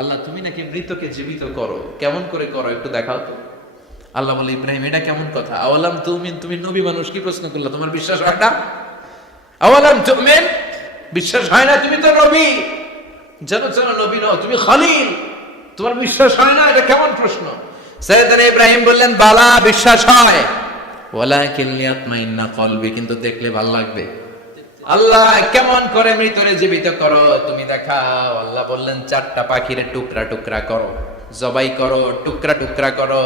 আল্লাহ তুমি নাকি মৃতকে জীবিত করো, কেমন করে করো একটু দেখাও তো। আল্লাহ বলে, ইব্রাহিম এটা কেমন কথা? আওয়ালাম তুমিন, তুমি নবী মানুষ, কি প্রশ্ন করলা? তোমার বিশ্বাস হয় না? আওয়ালাম তুমিন, বিশ্বাস হয় না? তুমি তো নবী, জানো জানো নবী নও, তুমি খলিল, তোমার বিশ্বাস হয় না? এটা কেমন প্রশ্ন? সাইয়েদনা ইব্রাহিম বললেন, বালা, বিশ্বাস হয়, ওয়ালাকিন লিয়াতমাইন্না কলবি, কিন্তু দেখলে ভালো লাগবে। আল্লাহ কেমন করে মৃতরে জীবিত করো তুমি দেখাও। আল্লাহ বললেন, 4টা পাখিরে টুকরা টুকরা করো, জবাই করো, টুকরা টুকরা করো,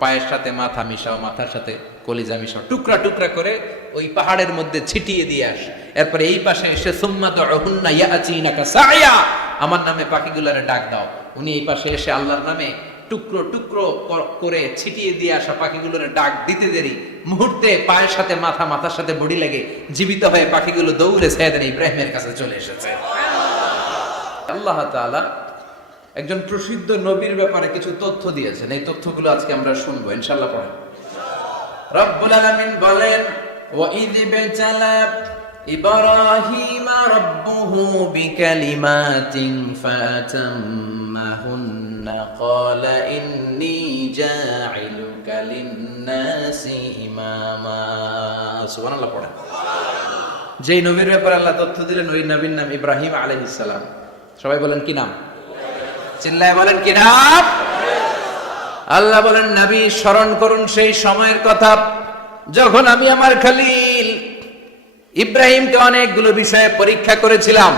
পায়ের সাথে মাথা মিশাও, মাথার সাথে কলিজা মিশাও, টুকরা টুকরা করে ওই পাহাড়ের মধ্যে ছিটিয়ে দিয়ে আস। এরপরে এই পাশে এসে সুম্মা দুহুন্না ইয়াতিনাকা সাইয়া, আমার নামে পাখিগুলোরে ডাক দাও। উনি এই পাশে এসে আল্লাহর নামে টুকরো টুকরো করে ছিটিয়ে দিয়ে আসা পাখিগুলোর ডাক দিতে দেরি মুহূর্তে পায়ের সাথে মাথা, মাথার সাথে বডি লেগে জীবিত হয়ে পাখিগুলো দৌড়ে সাইয়েদনা ইব্রাহিমের কাছে চলে এসেছে। আল্লাহ তাআলা একজন প্রসিদ্ধ নবীর ব্যাপারে কিছু তথ্য দিয়েছেন, এই তথ্যগুলো আজকে আমরা শুনবো ইনশাআল্লাহ। পড়েন। রব্বুল আলামিন বলেন, ওয়া ইয বিতালা ইব্রাহিমা রাব্বুহু বিকালিমাতিন ফাতাম্মাহুন্না ক্বালা ইন্নী জাইলুকা লিন-নাসি ইমামা। সুবহানাল্লাহ। পড়েন। যেই নবীর ব্যাপারে আল্লাহ তথ্য দিলেন ওই নবীর নাম ইব্রাহিম আলাইহিস সালাম। সবাই বলেন কি নাম? চিল্লায় বলেন কি নাম? আল্লাহ বলেন, নবী স্মরণ করুন সেই সময়ের কথা যখন আমি আমার খলিল ইব্রাহিমকে অনেকগুলো বিষয়ে পরীক্ষা করেছিলাম,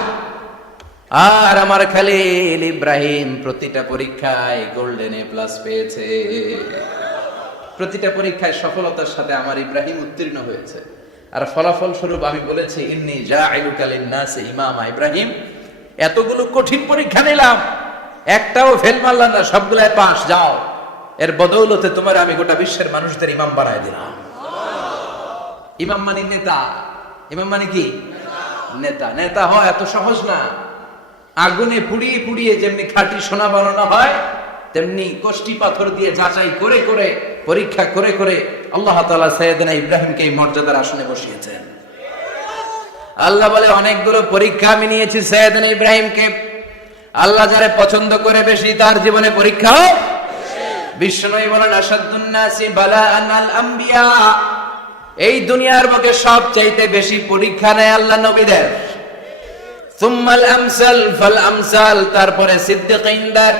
আর আমার খলিল ইব্রাহিম প্রতিটা পরীক্ষায় গোল্ডেন এ প্লাস পেয়েছে। প্রতিটা পরীক্ষায় সফলতার সাথে আমার ইব্রাহিম উত্তীর্ণ হয়েছে। আর ফলাফল স্বরূপ আমি বলেছি, ইন্নী জাইলুকা লিন-নাসি ইমামা। ইব্রাহিম, এতগুলো কঠিন পরীক্ষা নিলাম, একটাও ফেল মারলাম না, সবগুলাই পাস। যাও, এর বদৌলতে তোমার আমি গোটা বিশ্বের মানুষদের ইমাম বানায় দিলাম। ইমাম মানে নেতা। ইমাম মানে কি? নেতা। নেতা হয় এত সহজ না। আগুনে পুড়িয়ে পুড়িয়ে যেমনি খাঁটি সোনা বানানো হয়, তেমনি কষ্টি পাথর দিয়ে যাচাই করে করে, পরীক্ষা করে করে আল্লাহ তাআলা সাইয়েদনা ইব্রাহিমকে এই মর্যাদার আসনে বসিয়েছেন। আল্লাহ বলে, অনেকগুলো পরীক্ষা আমি নিয়েছি সাইয়েদনা ইব্রাহিমকে। আল্লাহ যারে পছন্দ করে বেশি তার জীবনে পরীক্ষা। বিশ্বনবী বলেন, আশাদ্দুন নাসি বালাআন আল আম্বিয়া। এই দুনিয়ার বুকে সবচাইতে বেশি পরীক্ষা নেয় আল্লাহ নবীদের। সুম্মাল আমসাল ফাল আমসাল, তারপরে সিদ্দিকিনদের,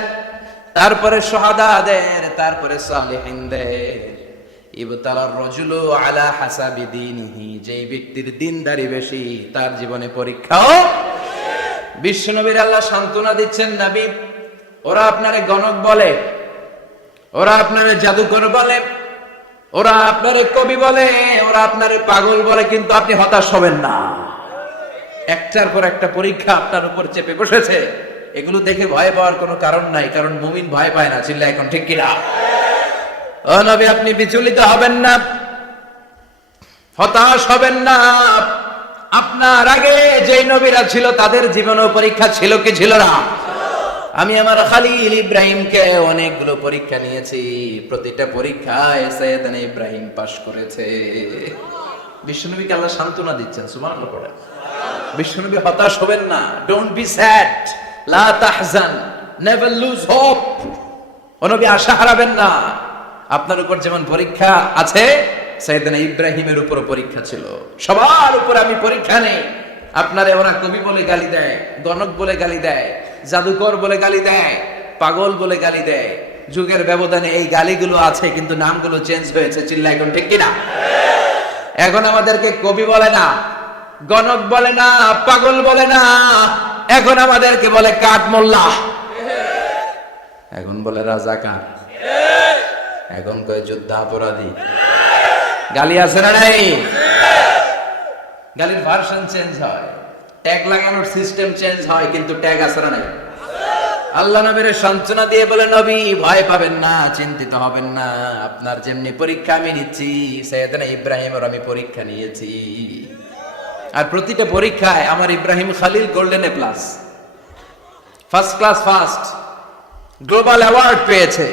তারপরে শুহাদাদের, তারপরে সালিহিনদের। ইবতালার রাজুলু আলা হাসাবি দীনিহি, যেই ব্যক্তির দ্বীনদারি বেশি তার জীবনে পরীক্ষাও। বিশ্বনবীর আল্লাহ সান্ত্বনা দিচ্ছেন, নবী ওরা আপনারে গণক বলে, ওরা আপনারে জাদুকর বলে, ওরা আপনারে কবি বলে, ওরা আপনারে পাগল বলে, কিন্তু আপনি হতাশ হবেন না। একটার পর একটা পরীক্ষা আপনার উপর চেপে বসেছে, এগুলো দেখে ভয় পাওয়ার কোনো কারণ নাই, কারণ মুমিন ভয় পায় না। চিল্লা এখন ঠিক কিনা? ও নবী, আপনি বিচলিত হবেন না, হতাশ হবেন না। আপনার আগে যেই নবীরা ছিল তাদের জীবনেও পরীক্ষা ছিল কি ছিল না? আমি আমার খলিল ইব্রাহিমকে অনেকগুলো পরীক্ষা নিয়েছি, প্রতিটা পরীক্ষায় সাইয়েদনা ইব্রাহিম পাশ করেছে। বিশ্বনবীকে আল্লাহ সান্ত্বনা দিচ্ছেন। সুবহানাল্লাহ। পড়ে। বিশ্বনবী হতাশ হবেন না। ডোন্ট বি স্যাড, লা তাহজান, নেভার লুজ হোপ। ও নবী, আশা হারাবেন না। আপনার উপর যেমন পরীক্ষা আছে, সাইয়েদনা ইব্রাহিমের উপর পরীক্ষা ছিল। সবার উপর আমি পরীক্ষা নেই। আপনারে ওরা কবি বলে গালি দেয়, গণক বলে গালি দেয়, জাদুকর বলে গালি দেয়, পাগল বলে গালি দেয়। যুগের ব্যবধানে এই গালিগুলো আছে, কিন্তু নামগুলো চেঞ্জ হয়েছে। চিল্লা এখন ঠিক কিনা? এখন আমাদেরকে কবি বলে না, গণক বলে না, পাগল বলে না, এখন আমাদেরকে বলে কাঠ মোল্লা, এখন বলে রাজাকার, এখন কয় যুদ্ধাপরাধী। গালি আছে না নাই? গালির ভার্সন চেঞ্জ হয়, ট্যাগ লাগানোর সিস্টেম চেঞ্জ হয়, কিন্তু ট্যাগ আছে না নাই? আল্লাহ নবীর সান্ত্বনা দিয়ে বলে, নবী ভয় পাবেন না, চিন্তিত হবেন না। আপনার যেমনি পরীক্ষা আমি নিচ্ছি, সাইয়েদনা ইব্রাহিমের আমি পরীক্ষা নিয়েছি। আর প্রতিটা পরীক্ষায় আমার Ibrahim Khalil golden A plus, first class first, global award পেয়েছে।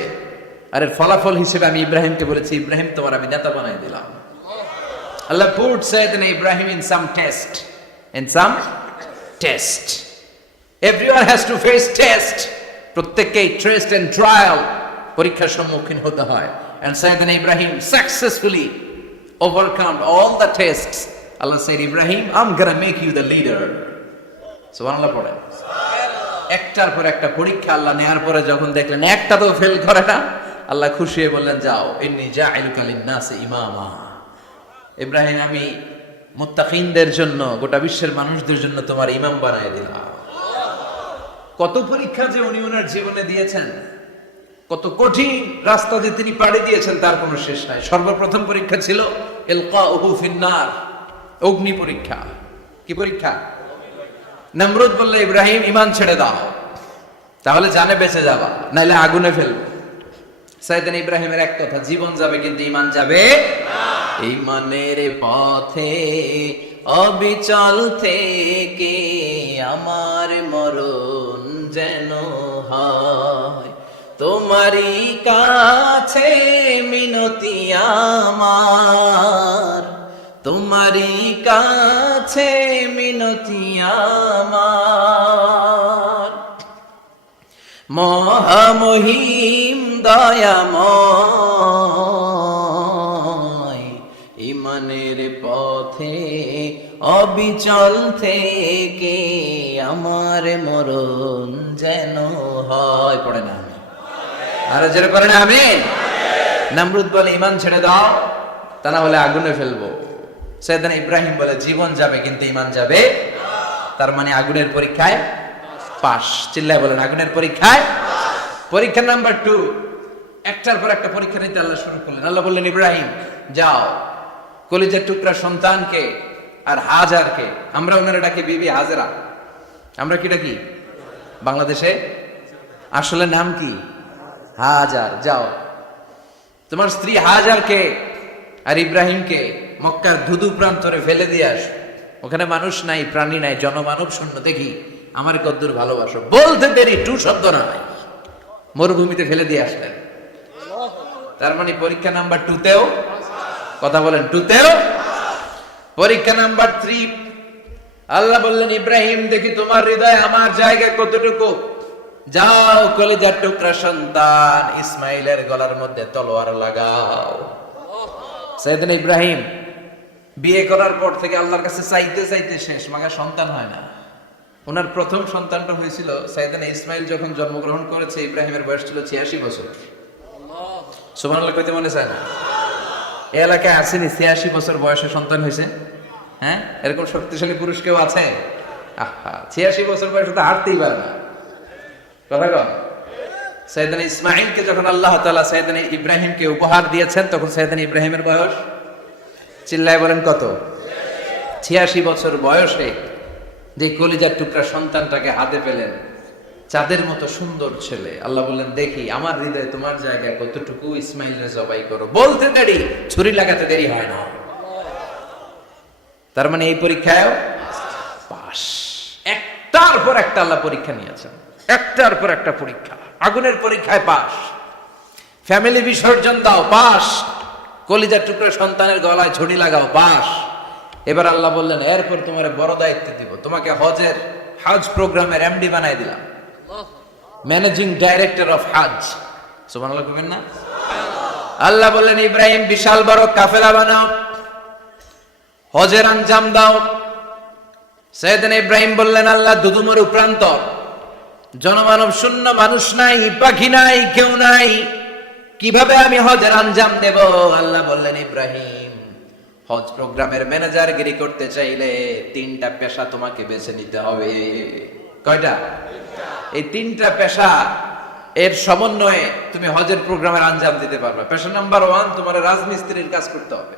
আর এর ফলাফল হিসেবে আমি ইব্রাহিমকে বলেছি, ইব্রাহিম তোমার আমি নেতা বানাই দিলাম। Allah put Sayyidina Ibrahim in some test. In some test. Everyone has to face test. প্রত্যেককেই টেস্ট এন্ড ট্রায়াল, পরীক্ষার সম্মুখীন হতে হয়। And Sayyidna Ibrahim successfully overcome all the tests. Allah said, Ibrahim, I'm gonna make you the leader. সুবহানাল্লাহ পড়েন। একটার পর একটা পরীক্ষা আল্লাহ নেয়ার পরে যখন দেখলেন একটা তো ফেল করে না, আল্লাহ খুশি হয়ে বললেন, যাও, ইন্নী জাইলুকা লিন-নাসি ইমামা। ইব্রাহিম, আমি মুত্তাকিনদের জন্য, গোটা বিশ্বের মানুষদের জন্য তোমার ইমাম বানায় দিলাম। কত পরীক্ষা যে উনি ওনার জীবনে দিয়েছেন, কত কঠিন রাস্তা যে তিনি পাড়ি দিয়েছেন তার কোনো শেষ নাই। সর্বপ্রথম পরীক্ষা ছিল ইলকাউহু ফিন-নার, অগ্নি পরীক্ষা। কি পরীক্ষা? নমরুদ বলল, ইব্রাহিম ঈমান ছেড়ে দাও, তাহলে জানে বেঁচে যাবা, নাইলে আগুনে ফেলবো। সাইয়েদনা ইব্রাহিমের এক কথা, জীবন যাবে কিন্তু ঈমান যাবে না। ঈমানের পথে অবিচল থেকে আমার মরণ যেন হয়, তোমারই কাছে মিনতি আমার, তোমারই কাছে মিনতি আমার। মহামহিম দয়াময়, ঈমানের পথে অবিচল থেকে আমার মরণ যেন হয়। পড়ে না আমি আর যারা পড়ে না আমি। নমরুদ বলে, ঈমান ছেড়ে দাও, তা না হলে আগুনে ফেলবো। সাইয়েদনা ইব্রাহিম বলে, জীবন যাবে কিন্তু ঈমান যাবে। তার মানে আগুনের পরীক্ষায় পাস। চিল্লায় বলেন, আগুনের পরীক্ষায়। পরীক্ষা নাম্বার 2, একটার পর একটা পরীক্ষা নিতে আল্লাহ শুরু করলেন। আল্লাহ বললেন, ইব্রাহিম যাও, কলিজার টুকরা সন্তানকে আর হাজারকে, আমরা ওনারা ডাকি বিবি হাজেরা, আমরা কি ডাকি বাংলাদেশে? আসলে নাম কি? হাজার। যাও, তোমার স্ত্রী হাজারকে আর ইব্রাহিমকে মক্কার ধুধু প্রান্তরে ফেলে দিয়ে আস। ওখানে মানুষ নাই, প্রাণী নাই, জনমানব শূন্য। দেখি আমার কদ্দুর ভালোবাসো। বলতে দেরি, টু শব্দ নাই, মরুভূমিতে ফেলে দিয়ে আসলেন। তার মানে পরীক্ষা নাম্বার 2তেও, কথা বলেন, 2তেও। পরীক্ষা নাম্বার 3, আল্লাহ বললেন, ইব্রাহিম দেখি তোমার হৃদয়ে আমার জায়গা কতটুকু। যাও, কলিজার টুকরা সন্তান ইসমাইলের গলার মধ্যে তলোয়ার লাগাও। সাইয়েদনা ইব্রাহিম বিয়ে করার পর থেকে আল্লাহর কাছে চাইতে চাইতে শেষ, মাগা সন্তান হয় না। ওনার প্রথম সন্তানটা হয়েছিল সাইয়েদনা ইসমাইল যখন জন্মগ্রহণ করেছে, ইব্রাহিমের বয়স ছিল 86 বছর। সুবহানাল্লাহ কইতে মনে চায় না? এই এলাকায় আসেনি 86 বছর বয়সে সন্তান হয়েছে? হ্যাঁ, এরকম শক্তিশালী পুরুষ কেউ আছে? আহা, 86 বছর বয়সে তো হাঁটতেই পারে না। কথা কন। সাইয়েদনা ইসমাইলকে যখন আল্লাহ তাআলা সাইয়েদনা ইব্রাহিমকে উপহার দিয়েছেন, তখন সাইয়েদনা ইব্রাহিমের বয়স, চিল্লায় বলেন কত? 86 বছর বয়সে যে কলিজার টুকরা সন্তানটাকে হাতে পেলেন, চাঁদের মতো সুন্দর ছেলে। আল্লাহ বললেন, দেখি আমার হৃদয়ে তোমার জায়গায় কতটুকু, ইসমাইলকে জবাই করো। বলতে দেরি, ছুরি লাগাতে দেরি হয় না। তার মানে এই পরীক্ষায় পাস। একটার পর একটা আল্লাহ পরীক্ষা নিয়েছেন, একটার পর একটা পরীক্ষা। আগুনের পরীক্ষায় পাস, ফ্যামিলি বিসর্জন দাও, পাস। কলিজার টুকরা সন্তানের গলায় ছড়ি লাগাও, পাস। এবার আল্লাহ বললেন, এরপর তোমার বড় দায়িত্ব দিব, তোমাকে হজ প্রোগ্রামের এমডি বানাই দিলাম, ম্যানেজিং ডাইরেক্টর অফ হজ। সুবহানাল্লাহ কইবেন না? আল্লাহ বললেন, ইব্রাহিম বিশাল বড় কাফেলা বানাও, হজের আঞ্জাম দাও। সাইয়েদনা ইব্রাহিম বললেন, আল্লাহ দুদুমরু প্রান্তর, জনমানব শূন্য, মানুষ নাই, পাখি নাই, কেউ নাই, কিভাবে আমি হজের আঞ্জাম দেব? আল্লাহ বললেন, ইব্রাহিম হজ প্রোগ্রামের ম্যানেজারগিরি করতে চাইলে 3টা পেশা তোমাকে বেছে নিতে হবে। কয়টা? এই 3টা পেশা এর সমন্বয়ে তুমি হজের প্রোগ্রামের আঞ্জাম দিতে পারবে। পেশা নাম্বার 1, তোমার রাজমিস্ত্রির কাজ করতে হবে।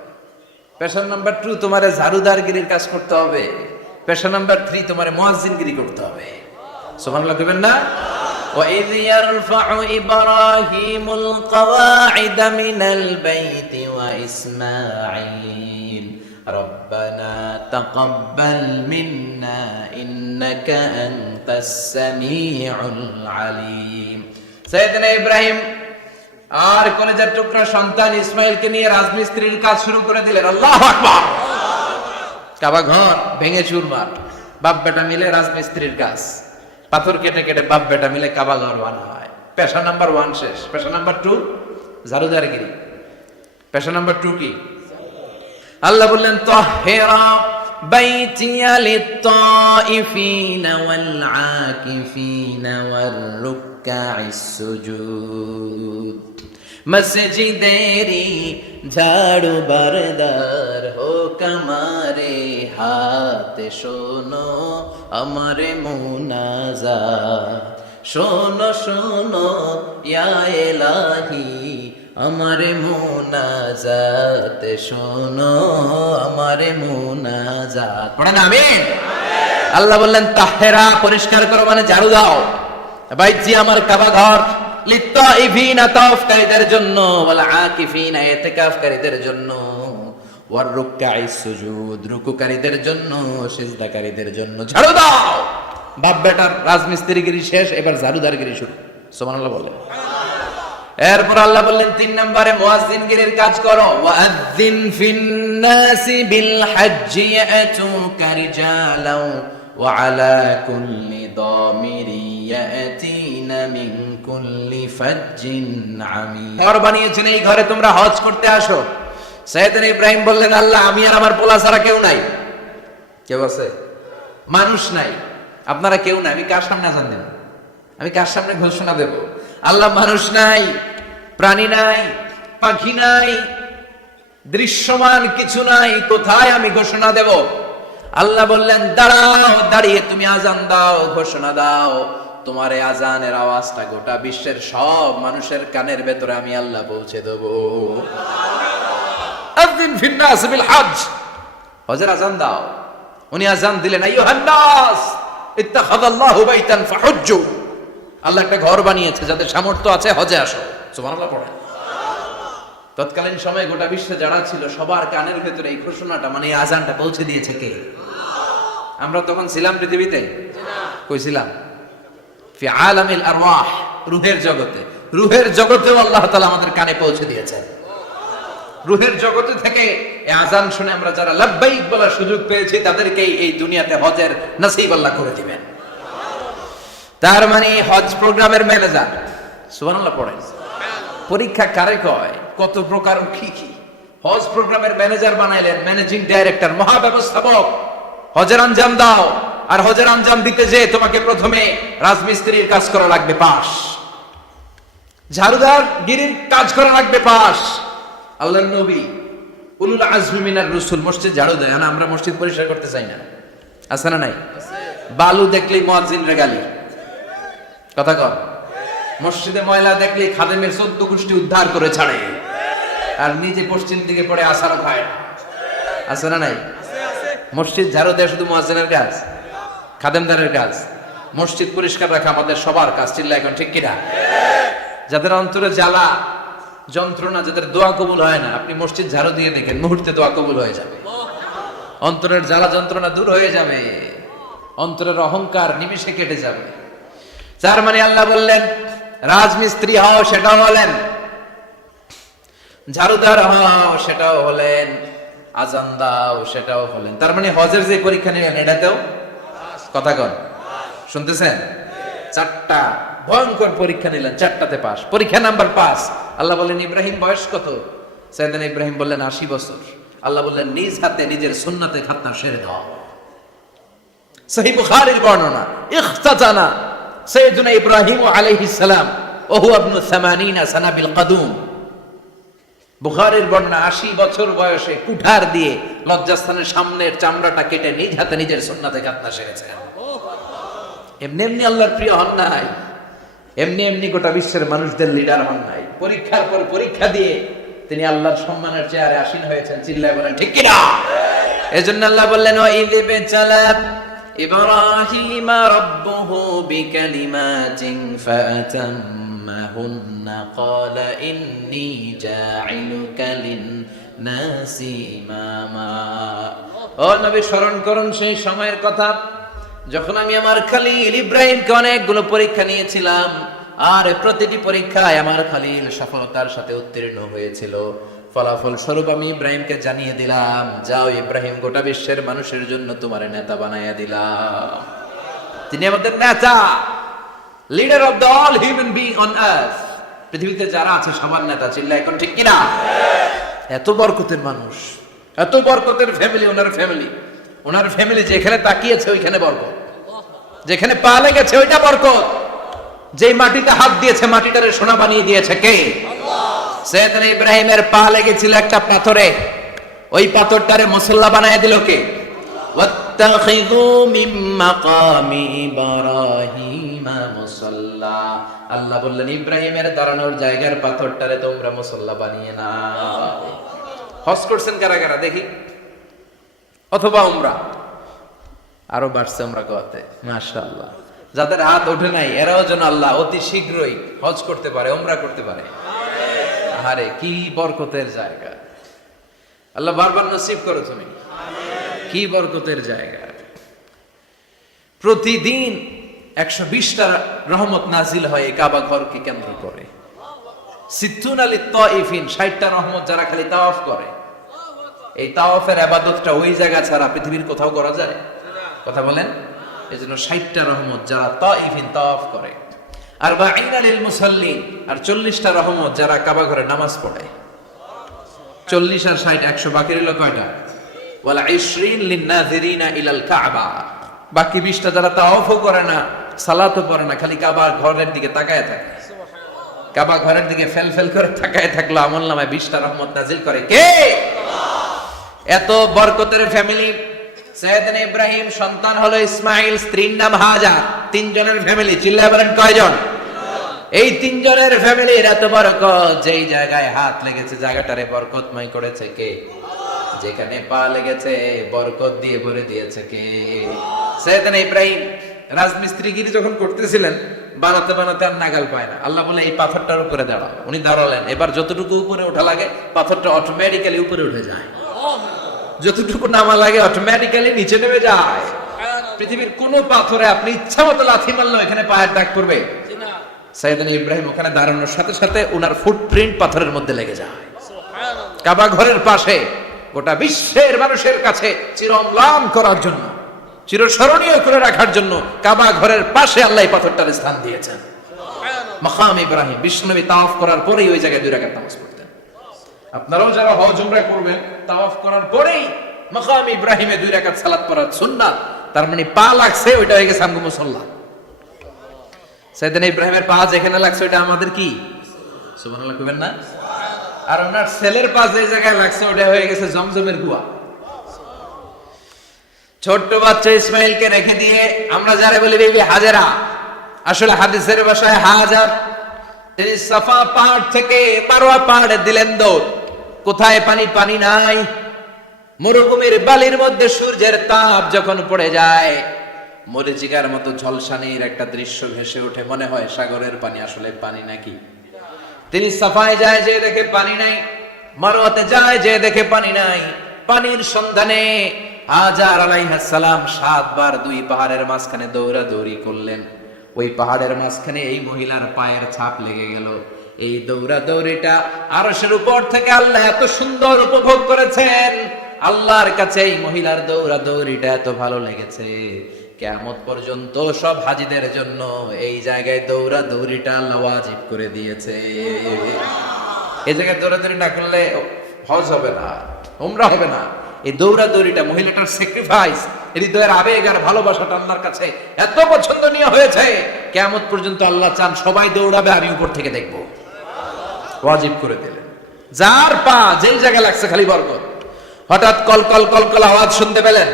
পেশা নাম্বার 2, তোমার ঝাড়ুদারগিরির কাজ করতে হবে। পেশা নাম্বার 3, তোমার মুয়াজ্জিনগিরি করতে হবে। সুবহানাল্লাহ কইবেন না? وَإِذْ يَرْفَعُ إِبْرَاهِيمُ الْقَوَاعِدَ مِنَ الْبَيْتِ وَإِسْمَاعِيلُ رَبَّنَا تَقَبَّلْ مِنَّا إِنَّكَ أَنْتَ السَّمِيعُ الْعَلِيمُ। সাইয়েদনা ইব্রাহিম আর কলেজের টুকরা সন্তান ইসমাইলকে নিয়ে রাজমিস্ত্রির কাজ শুরু করে দিলেন। আল্লাহু আকবার। কাবা ঘর ভেঙে চুরমার, বাপ বেটা মিলে রাজমিস্ত্রির কাজ। পাথর কেটে কেটে বাপ বেটা মিলে কাবা ঘর বানা হয়। পেশা নাম্বার 1 শেষ। পেশা নাম্বার 2 ঝাড়ুদারগিরি। পেশা নাম্বার 2 কি? আল্লাহ বললেন তাহহিরা বাইতিয়া লিত-তাইফিনা ওয়াল আকিফিনা ওয়ার রুকআইস সুজুদ। মসজিদেরি ঝাড়ু বারদার হোক আমারে হাতে শোনো আমারে মুনাজাত। শোনো শোনো ইয়া ইলাহি আমারে মুনাজাত, শোনো আমারে মুনাজাত। পড়েন আমিন। আল্লাহ বললেন তাহহিরা পরিষ্কার করো মানে ঝাড়ু দাও। বাইজি আমার কাবা ঘর, লিত-তাইফিনা তাওয়াফকারীদের জন্য, ওয়াল আকিফিনা ইতিকাফকারীদের জন্য, ওয়ার রুকআইস সুজুদ রুকুকারীদের জন্য, সিজদাকারীদের জন্য। ঝাড়ু দাও। বাপ বেটার রাজমিস্ত্রিগিরি শেষ, এবার ঝাড়ুদারগিরি শুরু। সুবহানাল্লাহ বলেন। এরপর আল্লাহ বললেন 3 নম্বরে মুয়াজ্জিনগিরির কাজ করো। ওয়াজ্জিন ফিন-নাসি বিল হজ্জি ইয়াতুকা রিজালাও ওয়া আলা কুল্লি দামিরি ইয়াতিনা মিন কুল্লি ফাজ্জিন আমিক। ঘর বানিয়েছেন, এই ঘরে তোমরা হজ করতে আসো। সাইয়েদনা ইব্রাহিম বললেন আল্লাহ আমি আর আমার পোলা ছাড়া কেউ নাই। কেউ আছে? মানুষ নাই, আপনারা কেউ নাই, আমি কার সামনে আযান দেব? আমি কার সামনে ঘোষণা দেব? আল্লাহ মানুষ নাই, প্রাণী নাই, পাখি নাই, দৃশ্যমান কিছু নাই, কোথায় আমি ঘোষণা দেব? আল্লাহ বললেন দাঁড়াও, দাঁড়িয়ে তুমি আজান দাও, ঘোষণা দাও। তোমার এই আজানের আওয়াজটা গোটা বিশ্বের সব মানুষের কানের ভেতরে আমি আল্লাহ পৌঁছে দেব। আযিন ফিন নাস বিল হজ, হজের আজান দাও। উনি আজান দিলেন আইয়ুহান নাস ইত্তাখাযাল্লাহু বাইতান ফাহুজ্জু। আল্লাহ একটা ঘর বানিয়েছে, যাদের সামর্থ্য আছে হজে আসো। সুবহানাল্লাহ পড়ে। তৎকালীন সময়ে গোটা বিশ্বে যারা ছিল সবার কানের ভেতরে এই ঘোষণাটা মানে এই আজানটা পৌঁছে দিয়েছে কে? আমরা তখন ছিলাম পৃথিবীতে? কই ছিলাম? ফি আলামিল আরওয়াহ, রূহের জগতে। রূহের জগতেও আল্লাহ তাআলা আমাদের কানে পৌঁছে দিয়েছেন। রূহের জগতে থেকে এই আজান শুনে আমরা যারা লাব্বাইক বলার সুযোগ পেয়েছি তাদেরকে এই দুনিয়াতে হজের নসিব আল্লাহ করে দিবেন। তার মানে হজ প্রোগ্রামের ম্যানেজার। সুবহানাল্লাহ পড়ে। পরীক্ষা কারে কয়? কত প্রকার কি কি। হজ প্রোগ্রামের ম্যানেজার বানাইলেন, ম্যানেজিং ডাইরেক্টর, মহাব্যবস্থাপক। হজের আঞ্জাম দাও, আর হজের আঞ্জাম দিতে যে তোমাকে প্রথমে রাজমিস্ত্রির কাজ করা লাগবে পাস, ঝাড়ুদার গিরির কাজ করা লাগবে পাস। আল্লাহর নবী উলুল আজমি মিনার রাসূল মসজিদ ঝাড়ু দেয় না, আমরা মসজিদ পরিষ্কার করতে চাই না। আছে না নাই? বালু দেখলেই মুয়াজ্জিনরা গালি। কথা কর। মসজিদে ময়লা দেখলেই খাদেমের 14 গোষ্ঠী উদ্ধার করে ছাড়ে, আর নিজে পশ্চিম দিকে পড়ে আসারও খায়। আছে না নাই? মসজিদ ঝাড়ু দেয় শুধু মুয়াজ্জিনের কাজ, খাদেমদারের কাজ। মসজিদ পরিষ্কার রাখা আমাদের সবার কাজ। চিল্লা এখন ঠিক কিনা? যাদের অন্তরে জ্বালা যন্ত্রণা, যাদের দোয়া কবুল হয় না, আপনি মসজিদ ঝাড়ু দিয়ে দেখেন মুহূর্তে দোয়া কবুল হয়ে যাবে। অন্তরের জ্বালা যন্ত্রণা দূর হয়ে যাবে, অন্তরের অহংকার নিমেষে কেটে যাবে। তার মানে আল্লাহ বললেন রাজমিস্ত্রি হও, সেটাও হলেন। ঝাড়ুদার হও, সেটাও হলেন। আজান দাও, সেটাও হলেন। তার মানে হজের যে পরীক্ষা নিলেন এটাতেও কথা কন, শুনতেছেন? 4টা ভয়ঙ্কর পরীক্ষা নিলেন, 4টাতে পাস। পরীক্ষা নাম্বার 5। আল্লাহ বললেন ইব্রাহিম বয়স কত? সাইয়েদনা ইব্রাহিম বললেন 80 বছর। আল্লাহ বললেন নিজ হাতে নিজের সুন্নাতে খাতনা সেরে দাও। সহিহ বুখারীর বর্ণনা, ইখতাতানা সাইয়েদনা ইব্রাহিম আলাইহিস সালাম ওয়া হুয়া ইবনু 80 সানা বিল কদুম। বুখারীর বর্ণনা 80 বছর বয়সে কুঠার দিয়ে লজ্জাস্থানের সামনের চামড়াটা কেটে নিজ হাতে নিজের সুন্নাতে খাতনা সেরেছেন। এমনি এমনি আল্লাহর প্রিয় হন নাই, এমনি এমনি গোটা বিশ্বের মানুষদের লিডার হন নাই। পরীক্ষার পর পরীক্ষা দিয়ে তিনি আল্লাহর সম্মানের চেয়ারে আসীন হয়েছেন। চিল্লায় বলেন ঠিক কিনা? এজন্য আল্লাহ বললেন ওয়া ইয বিতালা ইব্রাহিম রাব্বুহু বিকালিমাতিন ফাআতাম্মাহুন্না ক্বালা ইন্নী জাঈলুকা লিন-নাসি ইমামা। ও নবী, স্মরণ করুন সেই সময়ের কথা যখন আমি আমার খলিল ইব্রাহিমকে অনেকগুলো পরীক্ষা নিয়েছিলাম, আর প্রতিটি পরীক্ষায় আমার খলিল সফলতার সাথে উত্তীর্ণ হয়েছিল। ফলাফল স্বরূপ আমি ইব্রাহিমকে জানিয়ে দিলাম, যাও ইব্রাহিম, গোটা বিশ্বের মানুষের জন্য তোমার নেতা বানাইয়া দিলাম। তিনি আমাদের নেতা, leader of the all human being on earth. পৃথিবীতে যারা আছে সবার নেতা, চিল্লা এখন ঠিক কিনা? এত বরকতের মানুষ, এত বরকতের ফ্যামিলি, ওনার ফ্যামিলি যেখানে তাকিয়েছে ওইখানে বরকত, যেখানে পা লেগেছে ওইটা বরকত। যেই মাটিতে হাত দিয়েছে মাটিটারে সোনা বানিয়ে দিয়েছে কে? সৈয়দনা ইব্রাহিমের পা লেগেছিল একটা পাথরে, ওই পাথরটারে মুসল্লা বানায় দিল কে? ওয়াত্তাখিযু মিন মাকামি ইব্রাহিমা মুসাল্লা। আল্লাহ বললেন ইব্রাহিমের দাঁড়ানোর জায়গার পাথরটারে তোমরা মুসল্লা বানিয়ে নাও। হজ করছেন কারা কারা দেখি, অথবা উমরা? আরো বাড়ছে উমরা করতে, মাশাআল্লাহ। যাদের হাত ওঠে নাই এরাও যেন আল্লাহ অতি শীঘ্রই হজ করতে পারে, উমরা করতে পারে। আরে কি বরকতের জায়গা, আল্লাহ বারবার নসিব করো তুমি। কি বরকতের জায়গা। প্রতিদিন 120টা রহমত নাজিল হয় এই কাবা ঘরকে কেন্দ্র করে। সিত্তুন আলী তাইফিন, 60টা রহমত যারা খালি তাওয়াফ করে। এই তাওয়াফের ইবাদতটা ওই জায়গা ছাড়া পৃথিবীর কোথাও করা যায়? কথা বলেন। এজন্য 60টা রহমত যারা তাইফিন তাওয়াফ করে। আর বাঈনা লিল মুসাল্লিন, আর 40টা রহমত যারা কাবা ঘরে নামাজ পড়ে। 40 আর 60 100, বাকি রইল কয়টা? ওয়াল 20 লিন-নাযিরিনা ইলাল কাবা। বাকি 20টা যারা তাওয়াফও করে না, সালাতও পড়ে না, খালি কাবা ঘরের দিকে তাকায় থাকে। কাবা ঘরের দিকে ফেল করে তাকায় থাকলো, আমলনামায় 20টা রহমত নাজিল করে কে? এত বরকতের ফ্যামিলি। সৈয়দনা ইব্রাহিম সন্তান হলো ইসমাইল, স্ত্রীর নাম হাজার। 3 জনের ফ্যামিলি, চিল্লায় বলেন কয়জন? এই 3 জনের ফ্যামিলির এত বরকত, যেই জায়গায় হাত লেগেছে জায়গাটারে বরকতময় করেছে কে? যেখানে পা লেগেছে বরকত দিয়ে ভরে দিয়েছে কে? সৈয়দনা ইব্রাহিম রাজমিস্ত্রিগিরি যখন করতেছিলেন, বানাতে আর নাগাল পায় না। আল্লাহ বলে এই পাথরটার উপরে দাঁড়াও। উনি দাঁড়ালেন। এবার যতটুকু উপরে ওঠা লাগে পাথরটা অটোমেটিক্যালি উপরে উঠে যায়, যতটুকু নামা লাগে অটোমেটিক্যালি নিচে নেমে যায়। পৃথিবীর কোন পাথরে আপনি ইচ্ছা মতো লাথি মারলো এখানে পায়ের দাগ পড়বে? সৈয়দনা ইব্রাহিম ওখানে দাঁড়ানোর সাথে সাথে ওনার ফুটপ্রিন্ট পাথরের মধ্যে লেগে যায়। কাবা ঘরের পাশে গোটা বিশ্বের মানুষের কাছে চিরম্লান করার জন্য, চিরস্মরণীয় করে রাখার জন্য কাবা ঘরের পাশে আল্লাহ পাথরটার স্থান দিয়েছেন। মাকাম ইব্রাহিম, বিশ্বনবী তাওয়াফ করার পরেই ওই জায়গায় 2 রাকাত নামাজ পড়তেন। আপনারাও যারা হজ উমরা করবেন, তাওয়াফ করার পরেই মাকাম ইব্রাহিমে 2 রাকাত সালাত পড়ার সুন্নাত। তার মানে পা লাগছে, ওইটা হয়ে গেছে আমগো মুসাল্লা। সৈয়দনা ইব্রাহিমের পা যেখানে লাগছে ওইটা আমাদের কি? সুবহানাল্লাহ কইবেন না? আর ওনার ছেলের পা যে জায়গায় লাগছে ওটা হয়ে গেছে জমজমের কুয়া। ছোট্ট বাচ্চা ইসমাইলকে রেখে দিয়ে আমরা যারা বলি বিবি হাজেরা, আসলে হাদিসের ভাষায় হাজার, তিনি সাফা পাহাড় থেকে মারওয়া পাহাড়ে দিলেন দৌড়। কোথায় পানি? পানি নাই। মরুভূমির বালির মধ্যে সূর্যের তাপ যখন পড়ে যায়, মরিচিকার মতো ঝলসানির একটা দৃশ্য ভেসে ওঠে, মনে হয় সাগরের পানি, আসলে পানি নাকি। তিনি সাফায় যায়, যে দেখে পানি নাই। মারওয়াতে যায়, যে দেখে পানি নাই। পানির সন্ধানে হাজার আলাইহিস সালাম 7 বার 2 পাহাড়ের মাঝখানে দৌড়াদৌড়ি করলেন। ওই পাহাড়ের মাঝখানে এই মহিলার পায়ের ছাপ লেগে গেল। এই দৌড়াদৌড়িটা আরশের উপর থেকে আল্লাহ এত সুন্দর উপভোগ করেছেন। আল্লাহর কাছে এই মহিলার দৌড়াদৌড়িটা এত ভালো লেগেছে, কিয়ামত পর্যন্ত সব হাজীদের জন্য এই জায়গায় দৌড়াদৌড়িটা আল্লাহ ওয়াজিব করে দিয়েছে। এই জায়গায় দৌড়াদৌড়ি না করলে হজ হবে না, উমরা হবে না। এই দৌড়াদৌড়িটা, মহিলাটার স্যাক্রিফাইস, হৃদয়ের আবেগ আর ভালোবাসাটা আল্লাহর কাছে এত পছন্দনীয় হয়েছে, কিয়ামত পর্যন্ত আল্লাহ চান সবাই দৌড়াবে, আমি উপর থেকে দেখবো। ওয়াজিব করে দিলেন। যার পা যেই জায়গায় লাগছে খালি বরকত। হঠাৎ কলকল কলকল আওয়াজ শুনতে পেলেন।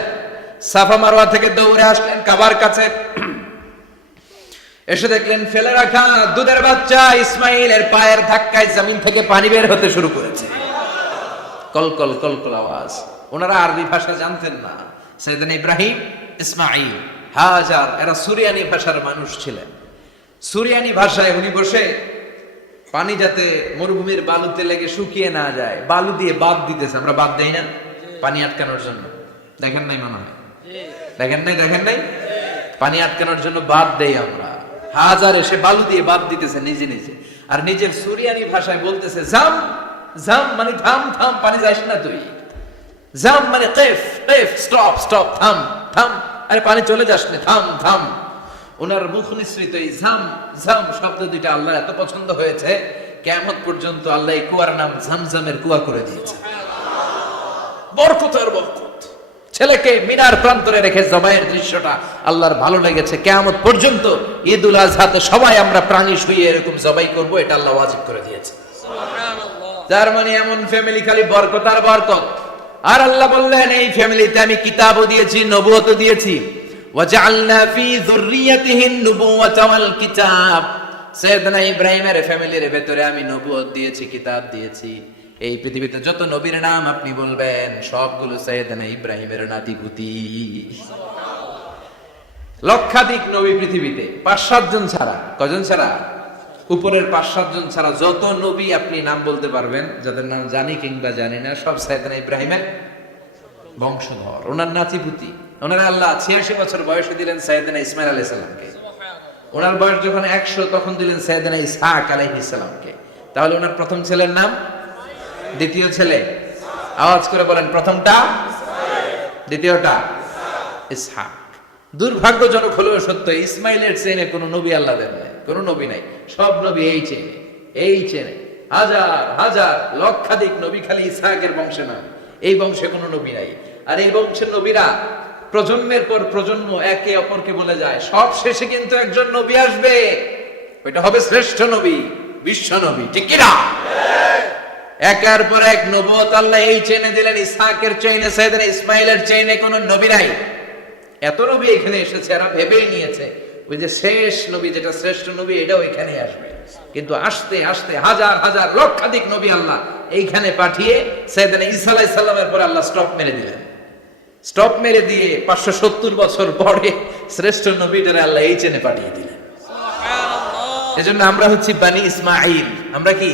সাফা মারওয়া থেকে দৌড়ে আসলেন কাবার কাছে। এসে দেখলেন ফেলে রাখা দুধের বাচ্চা ইসমাইলের পায়ের ধাক্কায় জমিন থেকে পানি বের হতে শুরু করেছে। কলকল কলকল আওয়াজ। ওনারা আরবি ভাষা জানতেন না। সৈয়দনা ইব্রাহিম, ইসমাইল, হাজার, এরা সুরিয়ানি ভাষার মানুষ ছিলেন। সুরিয়ানি ভাষায় উনি বসে পানি যাতে মরুভূমির বালুতে লেগে শুকিয়ে না যায়, বালু দিয়ে বাদ দিতেছে। আমরা বাদ দেই না পানি আটকানোর জন্য? দেখেন নাই মনে হয়? দেখেন নাই? পানি আটকানোর জন্য বাদ দেই আমরা। হাজার এসে বালু দিয়ে বাদ দিতেছে নিজে নিজে। আর নিজের সুরিয়ানি ভাষায় বলতেছে জাম, জাম মানে থাম থাম, পানি যাস না তুই। জাম মানে কেফ, কেফ স্টপ স্টপ, থাম থাম, আরে পানি চলে যাস না, থাম থাম। ওনার মুখ নিঃসৃত এই ঝাম ঝাম শব্দ দুইটা আল্লাহর এত পছন্দ হয়েছে, কিয়ামত পর্যন্ত আল্লাহ এই কুয়ার নাম ঝামঝামের কুয়া করে দিয়েছে। বরকত আর বরকত। ছেলেকে মিনার প্রান্তরে রেখে জবাইয়ের দৃশ্যটা আল্লাহর ভালো লেগেছে। কিয়ামত পর্যন্ত ঈদুল আজহাতে সবাই আমরা প্রাণী শুয়ে এরকম জবাই করব, এটা আল্লাহ ওয়াজিব করে দিয়েছে। তার মানে এমন ফ্যামিলি খালি বরকত আর বরকত। আর আল্লাহ বললেন এই ফ্যামিলিতে আমি কিতাবও দিয়েছি, নবুয়তও দিয়েছি। ওয়াজআলনা ফি যুররিয়াতিহি আন-নুবুওয়াতা ওয়াল কিতাব। সাইয়েদনা ইব্রাহিমের ফ্যামিলির ভেতরে আমি নবুয়ত দিয়েছি, কিতাব দিয়েছি। এই পৃথিবীতে যত নবীর নাম আপনি বলবেন সবগুলো সাইয়েদনা ইব্রাহিমের নাতিপুতি। লক্ষাধিক নবী পৃথিবীতে, 5-7 জন ছাড়া। কজন ছাড়া? উপরের 5-7 জন ছাড়া যত নবী আপনি নাম বলতে পারবেন, যাদের নাম জানি কিংবা জানি না, সব সাইয়েদনা ইব্রাহিমের বংশধর, ওনার নাতিপুতি। ওনার আল্লাহ 86 বছর বয়সে দিলেন সাইয়েদনা ইসমাইল আলাইহিস সালামকে। ওনার বয়স যখন 100 তখন দিলেন সাইয়েদনা ইসহাক আলাইহিস সালামকে। তাহলে ওনার প্রথম ছেলের নাম, দ্বিতীয় ছেলে আওয়াজ করে বলেন, প্রথমটা দ্বিতীয়টা ইসহাক। দুর্ভাগ্যজনক হলেও সত্য, ইসমাইলের চেনে কোনো নবী আল্লাহ দেন নাই, কোনো নবী নাই। সব নবী এই চেনে, এই চেনে। হাজার হাজার লক্ষাধিক নবী খালি ইসহাকের বংশে না, এই বংশে কোনো নবী নাই। আর এই বংশের নবীরা প্রজন্মের পর প্রজন্ম একে অপরকে বলে যায়, সব শেষে কিন্তু একজন নবী আসবে, ওইটা হবে শ্রেষ্ঠ নবী, বিশ্ব নবী। ঠিক কিনা? একের পর এক নবুয়ত আল্লাহ এই চেনে দিলেন। ইসহাকের চেইনে, সাইয়েদনা ইসমাইলের চেইনে কোনো নবী নাই। এত নবী এখানে এসেছে, এরা ভেবেই নিয়েছে ওই যে শেষ নবী, যেটা শ্রেষ্ঠ নবী, এটাও এখানে আসবে। কিন্তু আস্তে আস্তে হাজার হাজার লক্ষাধিক নবী আল্লাহ এইখানে পাঠিয়ে সাইয়েদনা ঈসা আলাইহিস সালামের পর আল্লাহ স্টপ মেরে দিলেন। স্টপ মেরে দিয়ে 570 বছর পরে শ্রেষ্ঠ নবীটারে আল্লাহ এই চেনে পাঠিয়ে দিলেন। এজন্য আমরা হচ্ছি বানি ইসমাঈল। আমরা কি?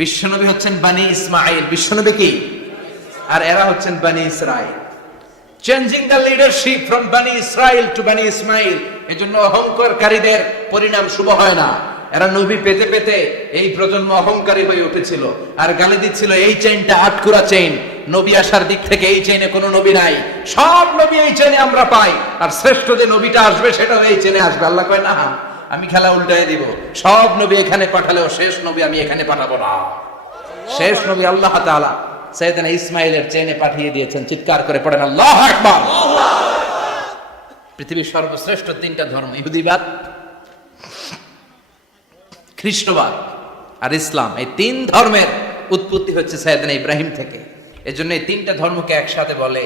বিশ্বনবী হচ্ছেন বানি ইসমাঈল, বিশ্বনবী কি? আর এরা হচ্ছেন বানি Israil. Changing the leadership from বানি ইসরাইল টু বানি ইসমাঈল। এজন্য অহংকারকারীদের পরিণাম শুভ হয় না। এরা নবী পেতে পেতে এই প্রজন্ম অহংকারী হয়ে উঠেছিল আর গালি দিচ্ছিল এই চেইনটা আটকুরা চেইন, নবী আসার দিক থেকে এই চেইনে কোনো নবী নাই, সব নবী এই চেইনে আমরা পাই, আর শ্রেষ্ঠ যে নবীটা আসবে সেটাও এই চেইনে আসবে। আল্লাহ কয় না, আমি খেলা উল্টায় দিব, সব নবী এখানে পাঠালেও শেষ নবী আমি এখানে পাঠাবো না। শেষ নবী আল্লাহ তাআলা সাইয়েদনা ইসমাইলের চেইনে পাঠিয়ে দিয়েছেন। চিৎকার করে পড়েন আল্লাহু আকবার। পৃথিবীর সর্বশ্রেষ্ঠ 3টা ধর্ম, ইহুদিবাদ, খ্রিস্টবাদ আর ইসলাম, এই 3 ধর্মের উৎপত্তি হচ্ছে সাইয়েদনা ইব্রাহিম থেকে। এজন্য এই 3টা ধর্মকে একসাথে বলে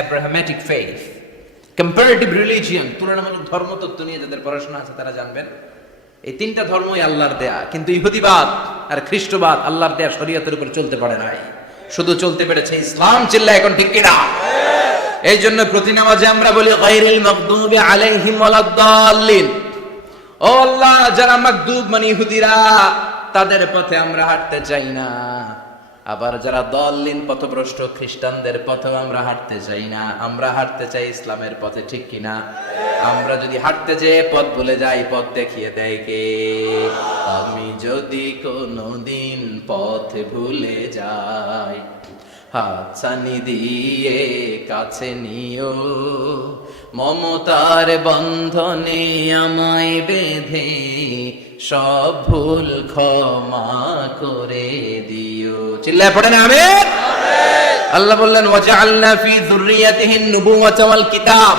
আব্রাহামেটিক ফেইথ, কম্পারেটিভ রিলিজিয়ন। তুলনামূলক ধর্মতত্ত্ব নিয়ে যাদের পড়াশোনা আছে তারা জানবেন এই 3টা ধর্মই আল্লাহর দেয়া। কিন্তু ইহুদিবাদ আর খ্রিস্টবাদ আল্লাহর দেয়া শরীয়তের উপর চলতে পারে নাই, শুধু চলতে পেরেছে ইসলাম। চিল্লা এখন ঠিক কিনা? এই জন্য প্রতি নামাজে আমরা বলি গায়রিল মাগদুবি আলাইহিম ওয়ালাদ-দাল্লিন। ও আল্লাহ, যারা মাগদুব মানে ইহুদিরা, তাদের পথে আমরা হাঁটতে চাই না। আবার যারা দাল্লিন পথভ্রষ্ট খ্রিস্টানদের পথে আমরা হাঁটতে চাই না, আমরা হাঁটতে চাই ইসলামের পথে। ঠিক কিনা? আমরা যদি হাঁটতে যেয়ে পথ ভুলে যাই, পথ দেখিয়ে দেয় কে? আমি যদি কোনোদিন পথ ভুলে যাই, হাতছানি দিয়ে কাছে নিও, মমতার বন্ধনে আমায় বেঁধে সব ভুল ক্ষমা করে দিও। চিল্লায় পড়েন আমিন। আল্লাহ বললেন ওয়াজআলনা ফি যুররিয়াতিহি আন-নুবুওয়াতা ওয়াল কিতাব।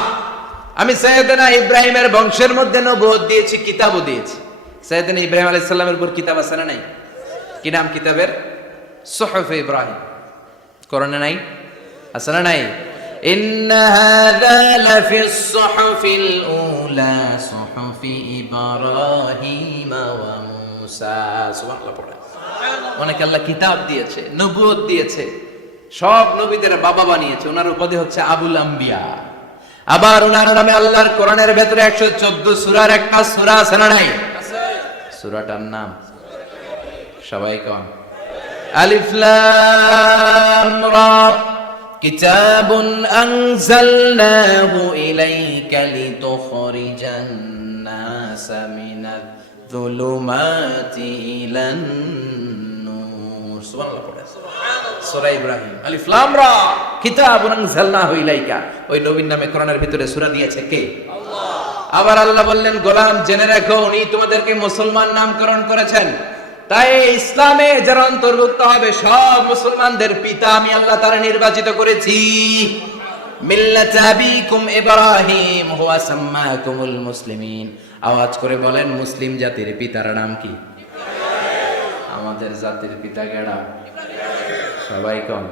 আমি সাইয়েদনা ইব্রাহিমের বংশের মধ্যে নবুয়ত দিয়েছি, কিতাবও দিয়েছি। সাইয়েদনা ইব্রাহিম আলাইহিস সালামের উপর কিতাব আছে না নাই? কি নাম কিতাবের? সুহুফে ইব্রাহিম। কোরআনে নাই? আছে না নাই? ইন্না হাযা লাফিস সুহুফিল উলা সুহুফি ইব্রাহিম ওয়া মূসা। সুবহানাল্লাহ পড়ে। অনেক আল্লাহ কিতাব দিয়েছে, নবুয়ত দিয়েছে, সব নবীদের বাবা বানিয়েছে। ওনার উপাধি হচ্ছে আবুল আম্বিয়া। আবার ওনার নামে আল্লাহর কোরআনের ভেতরে 114 সূরার একটা সূরা আছে না নাই? সূরাটার নাম সবাই কোন? আলিফ লাম রা। কিতাবুন আনজালনাহু ইলাইকা লিতুখরিজান নাসা মিনাল যুলুমাতি ইলান নূর। সুবহানাল্লাহ। সূরা ইব্রাহিম, আলিফ লাম রা, কিতাবুন আনজালনাহু ইলাইকা। ওই নবীর নামে কোরআনের ভিতরে সূরা দিয়েছে কে? আল্লাহ। আবার আল্লাহ বললেন, গোলাম জেনে রাখো উনি তোমাদেরকে মুসলমান নামকরণ করেছেন, তাই ইসলামে যারা অন্তর্ভুক্ত হবে সব মুসলমানদের পিতা আমি আল্লাহ তাআলা নির্বাচিত করেছি। মিল্লাত আবিকুম ইব্রাহিম হুয়া সাম্মাকুমুল মুসলিমিন। আওয়াজ করে বলেন, মুসলিম জাতির পিতার নাম কি? আমাদের জাতির পিতা কেডা? সবাই কোন?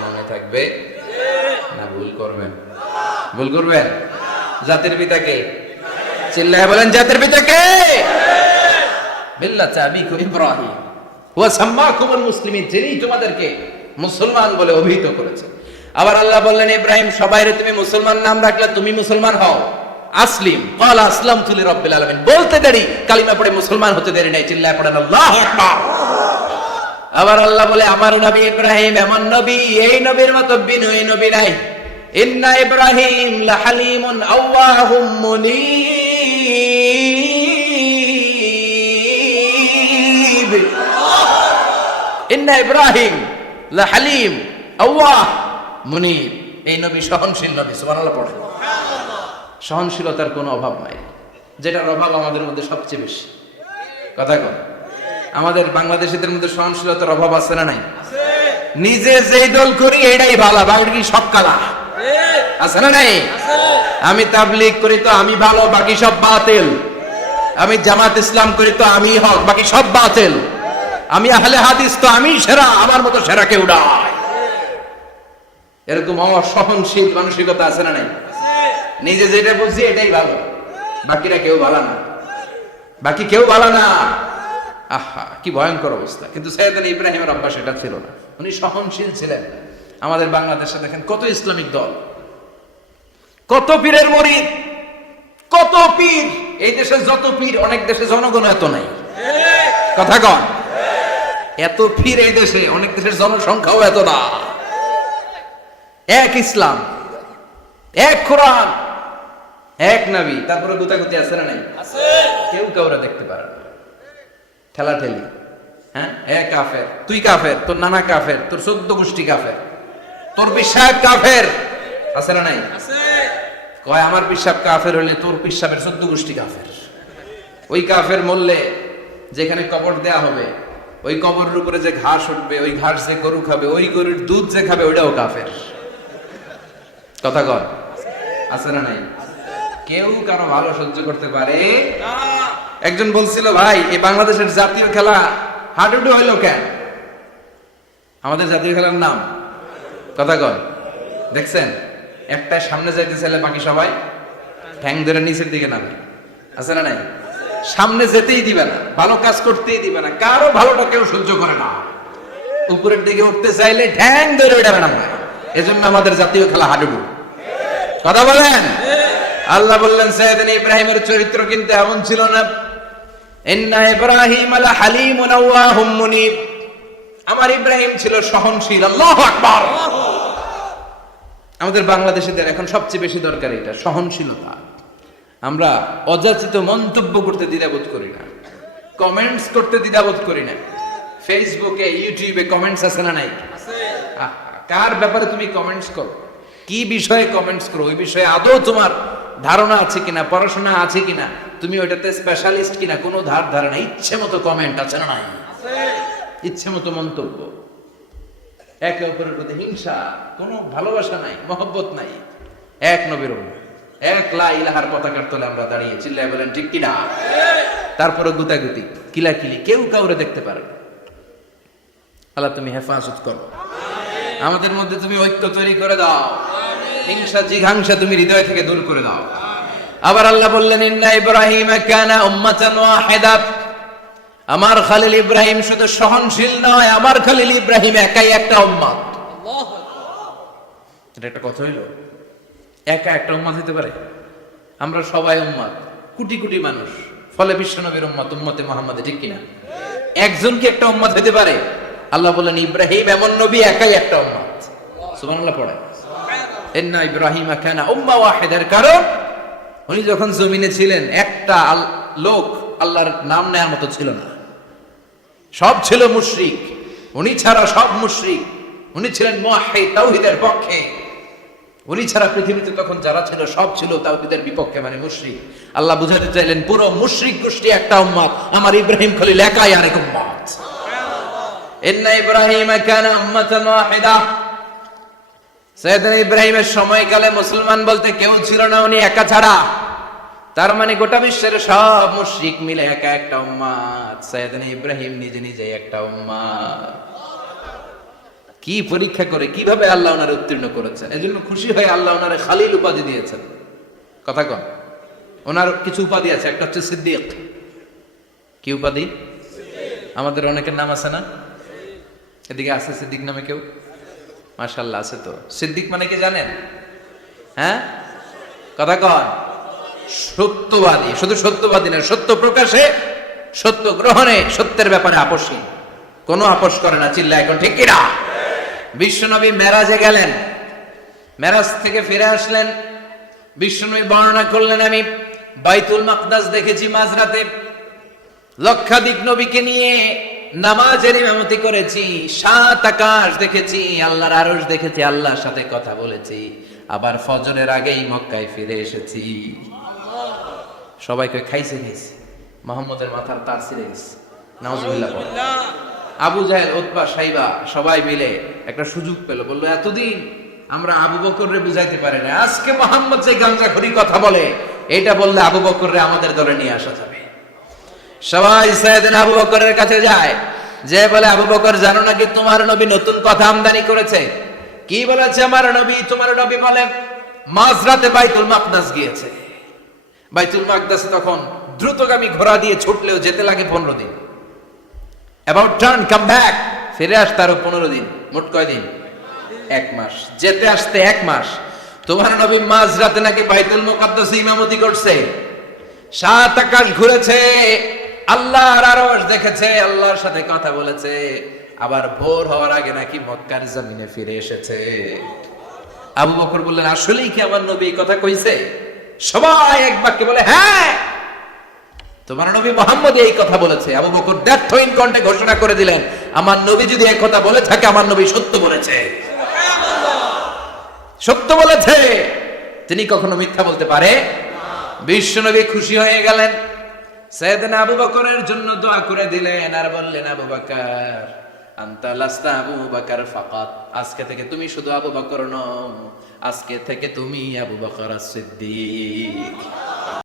মনে থাকবে না ভুল করবেন? ভুল করবেন? জাতির পিতা কে? চিল্লায় বলেন, জাতির পিতা কে? মিল্লাত আবিকুম ইব্রাহিম হুয়া সাম্মাকুমুল মুসলিমিন, যিনি তোমাদেরকে মুসলমান বলে অভিহিত করেছেন। আবার আল্লাহ বললেন, ইব্রাহিম সবাইরে তুমি মুসলমান নাম রাখলে, তুমি মুসলমান হও। আসলিম ক্বালা আসলামতু লিরাব্বিল আলামিন, বলতে দেরি, কালিমা পড়ে মুসলমান হতে দেরি নাই। চিল্লায় পড়েন আল্লাহু আকবার। আবার আল্লাহ বলে, আমার নবী ইব্রাহিম এমন নবী, এই নবীর মতো বিনয়ী নবী নাই। ইন্না ইব্রাহিম লাহালিমুন আওয়াহুম মুনীব। ইন্না ইব্রাহিম লাহালিম আওয়াহ মুনীব, এই নবী সহনশীল নবী। সুবহানাল্লাহ পড়ে। সহনশীলতার কোনো অভাব নাই, যেটার অভাব আমাদের মধ্যে সবচেয়ে বেশি। কথা কন, আমাদের বাংলাদেশিদের মধ্যে সহনশীলতার অভাব আছে না নাই? নিজে যেই দল করি এটাই ভালো, বাকি সব কালা। আছে না নাই? আমি তাবলীগ করি তো আমি ভালো, বাকি সব বাতিল। আমি জামাত ইসলাম করি তো আমি হক, বাকি সব বাতিল। আমি আহলে হাদিস তো আমি সেরা, আমার মতো সেরা কেউ নাই। এরকম অসহনশীল মানসিকতা আছে না নাই? নিজে যেটা বুঝছি এটাই ভালো, বাকিরা কেউ ভালো না, বাকি কেউ ভালো না। আহা, কি ভয়ঙ্কর অবস্থা। কিন্তু সাইয়েদনা ইব্রাহিমের অভ্যাস এটা ছিল না, উনি সহনশীল ছিলেন। আমাদের বাংলাদেশে দেখেন কত ইসলামিক দল, কত পীরের মুরিদ, কত পীর। এই দেশে যত পীর, অনেক দেশে জনগণ এত নাই। কথা কন, এত পীর এই দেশে, অনেক দেশের জনসংখ্যাও এত না। এক ইসলাম, এক কোরআন, এক নবী, তারপরে গুতাগুতি আছে না নাই? কেউ কাউরে দেখতে পারে না, ঠেলা ঠেলি। হ্যাঁ, এক কাফের, তুই কাফের, তোর নানা কাফের, তোর 14 গোষ্ঠী কাফের, তোর পিসাব কাফের, আছে না নাই? কয় আমার পিসাব কাফের হলে তোর পিসাবের 14 গোষ্ঠী কাফের। ওই কাফের মরলে যেখানে কবর দেয়া হবে, ওই কবরের উপরে যে ঘাস উঠবে, ওই ঘাস যে গরু খাবে, ওই গরুর দুধ যে খাবে, ওইটাও কাফের। কথা কর, আছে না নাই? কেউ কারো ভালো সহ্য করতে পারে না। একজন বলছিল, ভাই এই বাংলাদেশের জাতীয় খেলা হাডুডু হইলো কেন? আমাদের জাতীয় খেলার নাম, কথা কর, দেখছেন একটা সামনে যাইতে চাইলে বাকি সবাই ঠ্যাং ধরে নিচের দিকে নামে। আছে না নাই? সামনে যেতেই দিবে না, ভালো কাজ করতেই দিবে না, কারো ভালোটা কেউ সহ্য করে না। উপরের দিকে উঠতে চাইলে ঠ্যাং ধরে ওইটা নামায়। এজন্য আমাদের জাতীয় খেলা হাডুডু। কথা বলেন। আল্লাহ বললেন, সাইয়েদনা ইব্রাহিমের চরিত্র কিন্তু এমন ছিল না। ইন্না ইব্রাহিম লাহালিমুন আওয়াহুম মুনীব, আমার ইব্রাহিম ছিল সহনশীল। আল্লাহু আকবার। আমাদের বাংলাদেশিদের এখন সবচেয়ে বেশি দরকার এটা, সহনশীলতা। আমরা অযাচিত মন্তব্য করতে দ্বিধাবোধ করি না, কমেন্টস করতে দ্বিধাবোধ করি না। ফেসবুকে, ইউটিউবে কমেন্টস আছে না নাই? কার ব্যাপারে তুমি কমেন্টস করো, কি বিষয়ে কমেন্টস করো, ওই বিষয়ে আদৌ তোমার ধারণা আছে কিনা, পড়াশোনা আছে কিনা, তুমি ওইটাতে স্পেশালিস্ট কিনা, কোনো ধারণা। ইচ্ছে মতো কমেন্ট আছে না নাই? ইচ্ছে মতো মন্তব্য, একে অপরের প্রতি হিংসা, কোনো ভালোবাসা নাই, মহব্বত নাই। এক নবীর উম্মত, এক লা ইলাহার পতাকার তলে আমরা দাঁড়িয়ে, চিল্লায় বলেন ঠিক কিনা? তারপরে গুতাগুতি, কিলাকিলি, কেউ কাউরে দেখতে পারে না। আল্লাহ তুমি হেফাজত করো, আমাদের মধ্যে তুমি ঐক্য তৈরি করে দাও, হিংসা জিঘাংসা তুমি হৃদয় থেকে দূর করে দাও। আবার আল্লাহ বললেন, ইন্না ইব্রাহিম কানা উম্মাতান ওয়াহিদা, আমার খলিল ইব্রাহিম শুধু সহনশীল নয়, আমার খলিল ইব্রাহিম একাই একটা উম্মত। এটা একটা কথা হইল, একা একটা উম্মত হতে পারে? আমরা সবাই উম্মত, কোটি কোটি মানুষ, ফলে বিশ্ব নবীর উম্মত, উম্মতে মুহাম্মাদে, ঠিক কিনা? একজন কি একটা উম্মত হতে পারে? আল্লাহ বললেন, ইব্রাহিম এমন নবী, একাই একটা উম্মত। সুবহানাল্লাহ পড়ে। ইন্না ইব্রাহিম কানা উম্মা ওয়াহিদার, কারণ উনি যখন জমিনে ছিলেন একটা লোক আল্লাহর নাম নেয়ার মতো ছিল না, সব ছিল মুশরিক, উনি ছাড়া সব মুশরিক। উনি ছিলেন মুওয়াহহিদ, তাওহীদের পক্ষে। উনি ছাড়া পৃথিবীতে তখন যারা ছিল সব ছিল তাওহীদের বিপক্ষে, মানে মুশরিক। আল্লাহ বুঝাতে চাইলেন পুরো মুশরিক গোষ্ঠী একটা উম্মত, আমার ইব্রাহিম খলিল একাই আরেক উম্মত। ইন্না ইব্রাহিম কানা উম্মাতান ওয়াহিদা। সাইয়েদনা ইব্রাহিমের সময়কালে মুসলমান বলতে কেউ ছিল না, উনি একা ছাড়া। তার মানে গোটা বিশ্বের সব মুশরিক মিলে একা একটা উম্মত, সাইয়েদনা ইব্রাহিম নিজে নিজে একটা উম্মত। কি পরীক্ষা করে কিভাবে আল্লাহ ওনারে উত্তীর্ণ করেছেন, এজন্য খুশি হয়ে আল্লাহ ওনারে খালিল উপাধি দিয়েছেন। কথা কন, ওনার কিছু উপাধি আছে, একটা হচ্ছে সিদ্দিক। কি উপাধি? আমাদের অনেকের নাম আছে না? এদিকে আছে সিদ্দিক নামে কেউ? মাশাআল্লাহ আছে তো। সিদ্দিক মানে কি জানেন? হ্যাঁ, কথা কন। সত্যবাদী, শুধু সত্যবাদী না, সত্য প্রকাশে, সত্য গ্রহণে, সত্যের ব্যাপারে আপোষহীন, কোনো আপোষ করে না। চিল্লা এখন ঠিক কিনা? বিশ্বনবী মেরাজে গেলেন, মেরাজ থেকে ফিরে আসলেন, বিশ্বনবী বর্ণনা করলেন আমি বাইতুল মাকদাস দেখেছি মাঝরাতে, লক্ষাধিক নবীকে নিয়ে নামাজের ইমামতি করেছি, 7 আকাশ দেখেছি, আল্লাহর আরশ দেখেছি, আল্লাহর সাথে কথা বলেছি, আবার ফজরের আগেই মক্কায় ফিরে এসেছি। সবাইকে খাইছে খাইছে, মুহাম্মদের মাথার তার ছিঁড়ে গেছে, নাউজুবিল্লাহ। আবু জাহেল, উতবা, সাইবা সবাই মিলে একটা সুযোগ পেল, বললো এতদিন আমরা আবু বকররে বুঝাইতে পারি না, আজকে মুহাম্মদ যে গাঁজাখুরি কথা বলে, এটা বললে আবু বকররে আমাদের দলে নিয়ে আসা যাবে। সবাই সাইয়েদনা আবু বকরের কাছে যায়, যে বলে আবু বকর জানো নাকি তোমার নবী নতুন কথা আমদানি করেছে? কি বলেছে আমার নবী? তোমার নবী বলে মাঝরাতে বাইতুল মাকদাস গিয়েছে। বাইতুল মাকদাসে তখন দ্রুতগামী ঘোড়া দিয়ে ছুটলেও যেতে লাগে 15 দিন। অ্যাবাউট টার্ন কাম ব্যাক, ফিরে আসতে আরো 15 দিন, মোট কয় দিন? 1 মাস। যেতে আসতে 1 মাস। তোমার নবী মাঝরাতে নাকি বাইতুল মুকাদ্দাসে ইমামতি করছে, 7 আকাশ ঘুরেছে, আল্লাহর আরশ দেখেছে, আল্লাহর সাথে কথা বলেছে, আবার ভোর হওয়ার আগে নাকি মক্কার জমিনে ফিরে এসেছে। আবু বকর বললেন আসলেই কি আমার নবী এই কথা কইছে? সবাই এক বাক্যে বলে হ্যাঁ, তোমার নবী মুহাম্মদ এই কথা বলেছে। আবু বকর দ্ব্যর্থহীন কণ্ঠে ঘোষণা করে দিলেন, আমার নবী যদি এই কথা বলে থাকে, আমার নবী সত্য বলেছে, সত্য বলেছে, তিনি কখনো মিথ্যা বলতে পারে? বিশ্বনবী খুশি হয়ে গেলেন, সাইয়েদনা আবু বকরের জন্য দোয়া করে দিলেন, আর বললেন আবু বকর আনতা লাস্তা আবু বকর ফাকাত, আজকে থেকে তুমি শুধু আবু বকর নও, আজকে থেকে তুমি আবু বকর আস-সিদ্দিক।